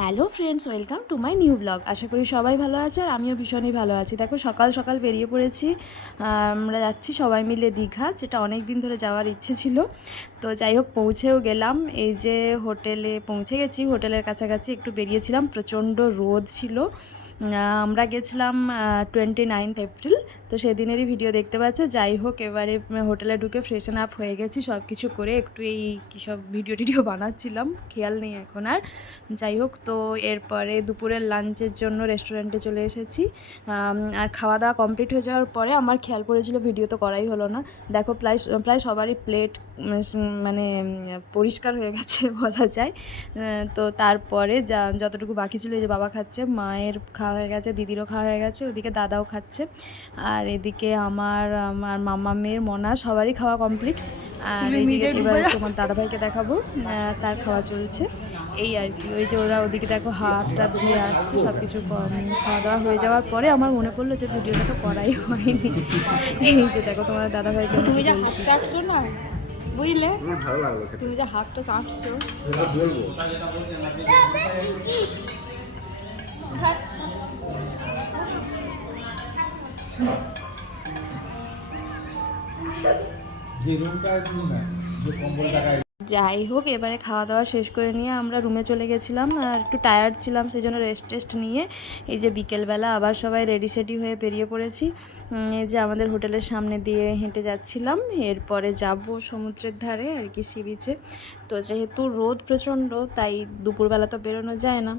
Hello friends, welcome to my new blog. আশা করি সবাই ভালো আছে আর আমিও ভীষণই ভালো আছি। দেখো সকাল সকাল বেরিয়ে পড়েছি। আমরা যাচ্ছি সবাই মিলে দীঘা, যেটা অনেক দিন ধরে যাওয়ার ইচ্ছে ছিল। তো যাই হোক, পৌঁছেও গেলাম। এই যে হোটেলে পৌঁছে গেছি, হোটেলের কাছাকাছি একটু বেরিয়েছিলাম, প্রচণ্ড রোদ ছিল। আমরা গেছিলাম 29 এপ্রিল, তো সেদিনেরই ভিডিও দেখতে পাচ্ছ। যাই হোক, এবারে হোটেলে ঢুকে ফ্রেশন আপ হয়ে গেছি, সব কিছু করে একটু এই কী সব ভিডিও টিডিও বানাচ্ছিলাম, খেয়াল নেই এখন আর। যাই হোক, তো এরপরে দুপুরের লাঞ্চের জন্য রেস্টুরেন্টে চলে এসেছি। আর খাওয়া দাওয়া কমপ্লিট হয়ে যাওয়ার পরে আমার খেয়াল পড়েছিল, ভিডিও তো করাই হলো না। দেখো প্রায় সবারই প্লেট মানে পরিষ্কার হয়ে গেছে বলা যায়। তো তারপরে যতটুকু বাকি ছিল, এই যে বাবা খাচ্ছে, মায়ের খাওয়া হয়ে গেছে, দিদিরও খাওয়া হয়ে গেছে, ওদিকে দাদাও খাচ্ছে, আর এদিকে আমার মামা, মেয়ের, মনা সবারই খাওয়া কমপ্লিট। আর এই যে এবার তোমার দাদাভাইকে দেখাবো, তার খাওয়া চলছে এই আর কি। ওই যে ওরা ওদিকে দেখো হাত টাত ধুয়ে আসছে, সব কিছু খাওয়া দাওয়া হয়ে যাওয়ার পরে আমার মনে পড়লো যে ভিডিওটা তো করাই হয়নি। এই যে দেখো তোমার দাদাভাইকে তুমি যে হাত চাটছো না, বুঝলে, তুমি যে হাতটা চাটছো, যাই হোক, এবারে খাওয়া দাওয়া শেষ করে নিয়ে আমরা রুমে চলে গেছিলাম। আর একটু টায়ার্ড ছিলাম, সেই জন্য রেস্ট নিয়ে এই যে বিকেলবেলা আবার সবাই রেডি সেডি হয়ে বেরিয়ে পড়েছি। এই যে আমাদের হোটেলের সামনে দিয়ে হেঁটে যাচ্ছিলাম, এরপরে যাব সমুদ্রের ধারে আর কি, সি বিচে। তো যেহেতু রোদ প্রচণ্ড, তাই দুপুরবেলা তো বেরোনো যায় না।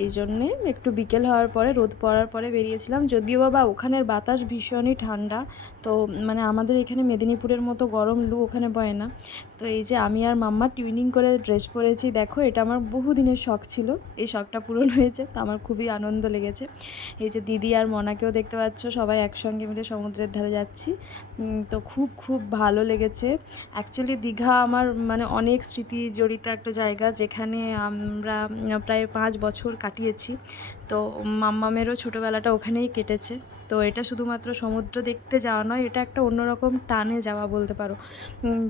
এই জন্যে একটু বিকেল হওয়ার পরে, রোদ পড়ার পরে বেরিয়েছিলাম। যদিও বাবা ওখানের বাতাস ভীষণই ঠান্ডা, তো মানে আমাদের এখানে মেদিনীপুরের মতো গরম লু ওখানে বয় না। তো এই যে আমি আর মাম্মা টুইনিং করে ড্রেস পরেছি, দেখো এটা আমার বহুদিনের শখ ছিল, এই শখটা পূরণ হয়েছে, তো আমার খুবই আনন্দ লেগেছে। এই যে দিদি আর মনাকেও দেখতে পাচ্ছ, সবাই একসঙ্গে মিলে সমুদ্রের ধারে যাচ্ছি। তো খুব খুব ভালো লেগেছে। অ্যাকচুয়ালি দীঘা আমার মানে অনেক স্মৃতি জড়িত একটা জায়গা, যেখানে আমরা প্রায় 5 বছর কাটিয়েছি। তো মাম্মামেরও ছোটোবেলাটা ওখানেই কেটেছে। তো এটা শুধুমাত্র সমুদ্র দেখতে যাওয়া নয়, এটা একটা অন্যরকম টানে যাওয়া বলতে পারো।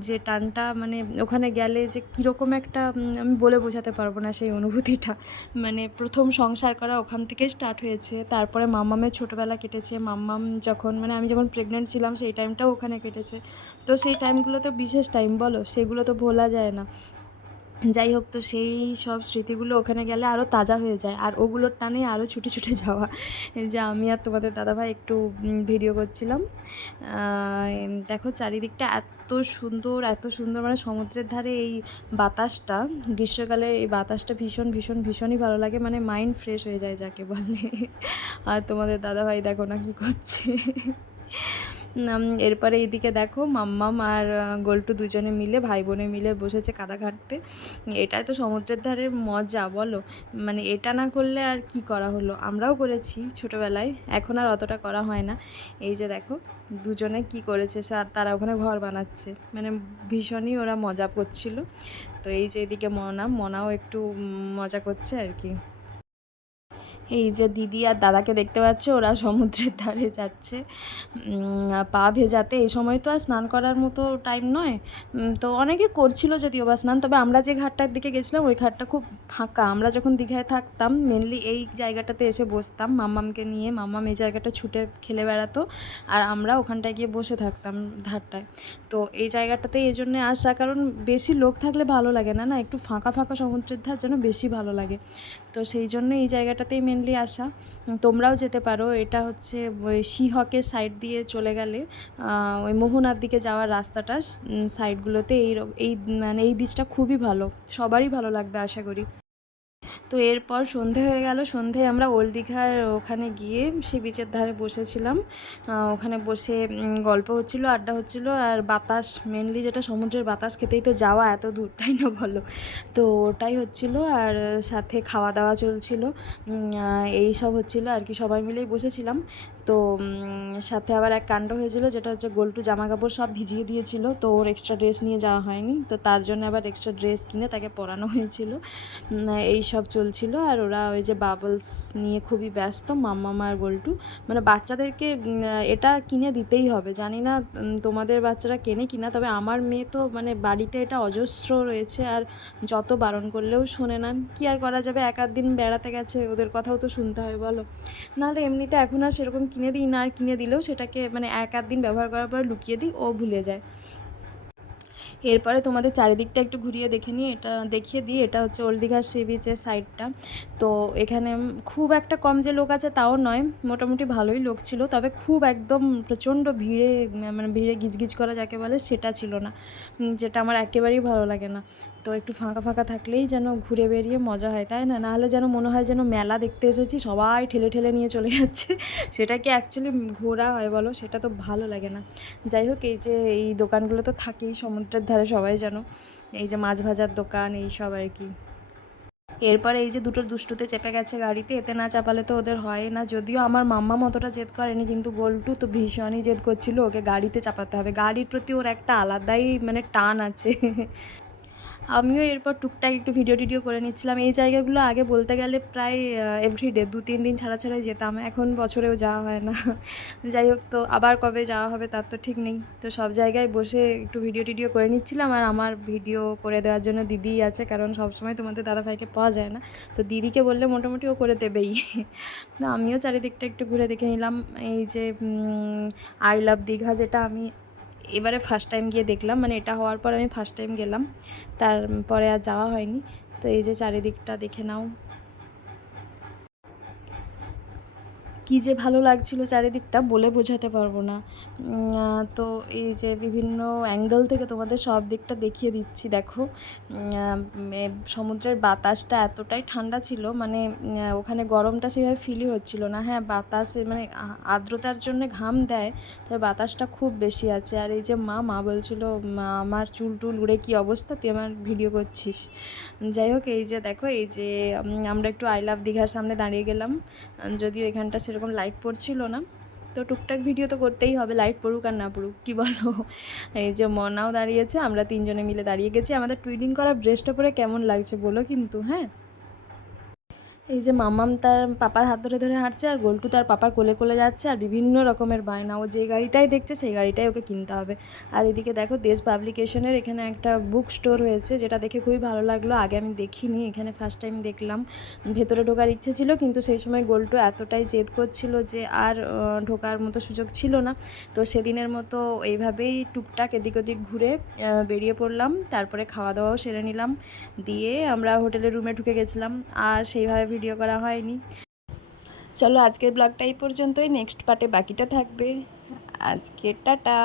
যে টানটা মানে ওখানে গেলে যে কীরকম একটা আমি বলে বোঝাতে পারবো না সেই অনুভূতিটা। মানে প্রথম সংসার করা ওখান থেকে স্টার্ট হয়েছে, তারপরে মাম্মামের ছোটোবেলা কেটেছে, মাম্মাম যখন মানে আমি যখন প্রেগনেন্ট ছিলাম সেই টাইমটাও ওখানে কেটেছে। তো সেই টাইমগুলো তো বিশেষ টাইম বলো, সেগুলো তো ভোলা যায় না। যাই হোক, তো সেই সব স্মৃতিগুলো ওখানে গেলে আরও তাজা হয়ে যায়, আর ওগুলোর টানে আরও ছুটে ছুটে যাওয়া। যে আমি আর তোমাদের দাদাভাই একটু ভিডিও করছিলাম। দেখো চারিদিকটা এত সুন্দর, এত সুন্দর, মানে সমুদ্রের ধারে এই বাতাসটা, গ্রীষ্মকালে এই বাতাসটা ভীষণ ভীষণ ভীষণই ভালো লাগে, মানে মাইন্ড ফ্রেশ হয়ে যায় যাকে বলে। আর তোমাদের দাদাভাই দেখো না কী করছে। এরপরে এইদিকে দেখো মাম্মাম আর গোল্টু দুজনে মিলে, ভাই বোনে মিলে বসেছে কাদা ঘাঁটতে। এটাই তো সমুদ্রের ধারের মজা বলো, মানে এটা না করলে আর কি করা হলো। আমরাও করেছি ছোটোবেলায়, এখন আর অতটা করা হয় না। এই যে দেখো দুজনে কি করেছে, তারা ওখানে ঘর বানাচ্ছে, মানে ভীষণই ওরা মজা করছিল। তো এই যে এদিকে মনাও একটু মজা করছে আর কি। এই যে দিদি আর দাদাকে দেখতে পাচ্ছ, ওরা সমুদ্রের ধারে যাচ্ছে পা ভেজাতে। এই সময় তো আর স্নান করার মতো টাইম নয়, তো অনেকে করছিল যদিও বা স্নান, তবে আমরা যে ঘাটটার দিকে গেছিলাম ওই ঘাটটা খুব ফাঁকা। আমরা যখন দীঘায় থাকতাম মেনলি এই জায়গাটাতে এসে বসতাম মাম্মামকে নিয়ে, মাম্মাম এই জায়গাটা ছুটে খেলে বেড়াতো, আর আমরা ওখানটায় গিয়ে বসে থাকতাম ধারটায়। তো এই জায়গাটাতে এই জন্যে আসা, কারণ বেশি লোক থাকলে ভালো লাগে না, একটু ফাঁকা ফাঁকা সমুদ্রের ধার যেন বেশি ভালো লাগে। তো সেই জন্য এই জায়গাটাতেই মেনলি আসা। তোমরাও যেতে পারো, এটা হচ্ছে ওই শিহকের সাইড দিয়ে চলে গেলে ওই মোহনার দিকে যাওয়ার রাস্তাটা সাইডগুলোতে এই মানে এই বীচটা খুবই ভালো, সবারই ভালো লাগবে আশা করি। তো এরপর সন্ধে হয়ে গেল, সন্ধেয় আমরা ওল্ড দীঘার ওখানে গিয়ে সি বিচের ধারে বসেছিলাম। ওখানে বসে গল্প হচ্ছিল, আড্ডা হচ্ছিল, আর বাতাস, মেনলি যেটা সমুদ্রের বাতাস খেতেই তো যাওয়া এত দূর, তাই না বলো। তো ওটাই হচ্ছিল, আর সাথে খাওয়া দাওয়া চলছিল, এই সব হচ্ছিল আর কি, সবাই মিলেই বসেছিলাম। তো সাথে আবার এক কাণ্ড হয়েছিল, যেটা হচ্ছে গোল্টু জামা কাপড় সব ভিজিয়ে দিয়েছিল, তো ওর এক্সট্রা ড্রেস নিয়ে যাওয়া হয়নি, তো তার জন্য আবার এক্সট্রা ড্রেস কিনে তাকে পরানো হয়েছিল। এই সব চলছিল। আর ওরা ওই যে বাবলস নিয়ে খুবই ব্যস্ত, মাম্মাম আর গোল্টু। মানে বাচ্চাদেরকে এটা কিনে দিতেই হবে, জানি না তোমাদের বাচ্চারা কেনে কিনা, তবে আমার মেয়ে তো মানে বাড়িতে এটা অজস্র রয়েছে, আর যত বারণ করলেও শোনে না। কি আর করা যাবে, এক আধ দিন বেড়াতে গেছে, ওদের কথাও তো শুনতে হয় বলো। নাহলে এমনিতে এখন আর সেরকম কিনে দিই না, আর কিনে দিলেও সেটাকে মানে এক আধ দিন ব্যবহার করার পর লুকিয়ে দিই, ও ভুলে যায়। এরপরে তোমাদের চারিদিকটা একটু ঘুরিয়ে দেখিয়ে দিই। এটা হচ্ছে ওল্ড দীঘার সি বিচের সাইডটা। তো এখানে খুব একটা কম যে লোক আছে তাও নয়, মোটামুটি ভালোই লোক ছিল, তবে খুব একদম প্রচণ্ড ভিড়ে, মানে ভিড়ে গিজগিজ করা যাকে বলে সেটা ছিল না, যেটা আমার একেবারেই ভালো লাগে না। তো একটু ফাঁকা ফাঁকা থাকলেই যেন ঘুরে বেরিয়ে মজা হয়, তাই না? নাহলে যেন মনে হয় যেন মেলা দেখতে এসেছি, সবাই ঠেলে ঠেলে নিয়ে চলে যাচ্ছে। সেটা কি অ্যাকচুয়ালি ঘোরা হয় বলো? সেটা তো ভালো লাগে না। যাই হোক, এই যে এই দোকানগুলো তো থাকেই সমুদ্রের ধারে, সবাই জানো, এই যে মাছ ভাজার দোকান এই সব আর কি। এরপরে এই যে দুটো দুষ্টুতে চেপে গেছে গাড়িতে, এতে না চাপালে তো ওদের হয় না। যদিও আমার মাম্মা অতটা জেদ করেনি, কিন্তু গোল্টু তো ভীষণই জেদ করছিল, ওকে গাড়িতে চাপাতে হবে। গাড়ির প্রতি ওর একটা আলাদাই মানে টান আছে। আমিও এরপর টুকটাক একটু ভিডিও টিডিও করে নিচ্ছিলাম। এই জায়গাগুলো আগে বলতে গেলে প্রায় এভরিডে 2-3 দিন ছাড়া ছাড়াই যেতাম, এখন বছরেও যাওয়া হয় না। যাই হোক, তো আবার কবে যাওয়া হবে তার তো ঠিক নেই। তো সব জায়গায় বসে একটু ভিডিও টিডিও করে নিচ্ছিলাম, আর আমার ভিডিও করে দেওয়ার জন্য দিদিই আছে, কারণ সবসময় তোমাদের দাদাভাইকে পাওয়া যায় না, তো দিদিকে বললে মোটামুটি ও করে দেবেই। তো আমিও চারিদিকটা একটু ঘুরে দেখে নিলাম। এই যে আই লাভ দীঘা, যেটা আমি এবারে ফার্স্ট টাইম গিয়ে দেখলাম, মানে এটা হওয়ার পর আমি ফার্স্ট টাইম গেলাম, তারপরে আর যাওয়া হয়নি। তো এই যে চারিদিকটা দেখে নাও, কী যে ভালো লাগছিল চারিদিকটা, বলে বোঝাতে পারবো না। তো এই যে বিভিন্ন অ্যাঙ্গেল থেকে তোমাদের সব দিকটা দেখিয়ে দিচ্ছি। দেখো, সমুদ্রের বাতাসটা এতটাই ঠান্ডা ছিল, মানে ওখানে গরমটা সেভাবে ফিলই হচ্ছিল না। হ্যাঁ, বাতাসে মানে আর্দ্রতার জন্য ঘাম দেয়, তবে বাতাসটা খুব বেশি আছে। আর এই যে মা বলছিল, আমার চুল টুল উড়ে কী অবস্থা, তুই আমার ভিডিও করছিস। যাই হোক, এই যে দেখো, এই যে আমরা একটু আই লাভ দীঘার সামনে দাঁড়িয়ে গেলাম, যদিও এখানটা সেরকম লাইট পড়ছিল না, তো টুকটাক ভিডিও তো করতেই হবে, লাইট পড়ুক আর না পড়ুক, কী বলো। এই যে মনাও দাঁড়িয়েছে, আমরা তিনজনে মিলে দাঁড়িয়ে গেছি। আমাদের টুইনিং করা ড্রেসটা পরে কেমন লাগছে বলো কিন্তু, হ্যাঁ। এই যে মাম্মাম তার পাপার হাত ধরে ধরে হাঁটছে, আর গোল্টু তার পাপার কোলে কোলে যাচ্ছে, আর বিভিন্ন রকমের বায়না, ও যে গাড়িটাই দেখছে সেই গাড়িটাই ওকে কিনতে হবে। আর এদিকে দেখো, দেশ পাবলিকেশনের এখানে একটা বুক স্টোর হয়েছে, যেটা দেখে খুবই ভালো লাগলো। আগে আমি দেখিনি, এখানে ফার্স্ট টাইম দেখলাম। ভেতরে ঢোকার ইচ্ছে ছিল, কিন্তু সেই সময় গোল্টু এতটাই জেদ করছিল যে আর ঢোকার মতো সুযোগ ছিল না। তো সেদিনের মতো এইভাবেই টুকটাক এদিক ওদিক ঘুরে বেরিয়ে পড়লাম। তারপরে খাওয়া দাওয়াও সেরে নিলাম, দিয়ে আমরা হোটেলের রুমে ঢুকে গেছিলাম, আর সেইভাবে ভিডিও করা হয়নি। চলো, আজকের ব্লগটা এই পর্যন্তই, নেক্সট পার্টে বাকিটা থাকবে। আজকে টাটা।